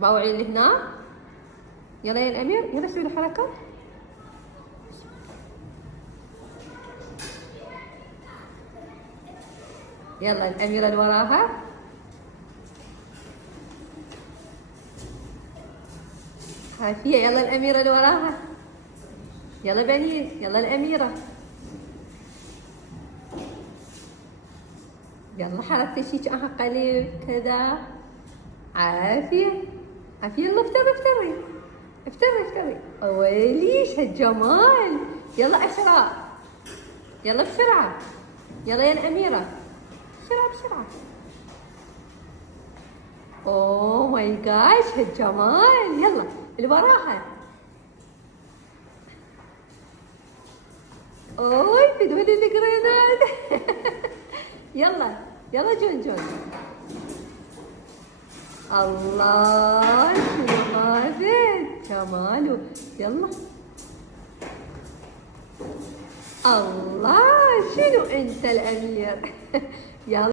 باوعي اللي هنا. يلا يا الامير، يلا سوي له حركه. يلا الاميره اللي وراها. خافيه. يلا الاميره اللي وراها. يلا بنين، يلا الاميره. يلا حركتي شيك قليل كذا. عافيه عافيه. يلا افتري افتري افتري افتري. ويليش هالجمال. يلا اسرع. يلا بسرعه. يلا يا الاميره، بسرعه بسرعه. اوه ماي جاش هالجمال. يلا اللي وراها. اوي بدون الجرينات. يلا يلا جون جون. الله شنو هذا جماله. يلا. الله شنو انت الامير. يلا.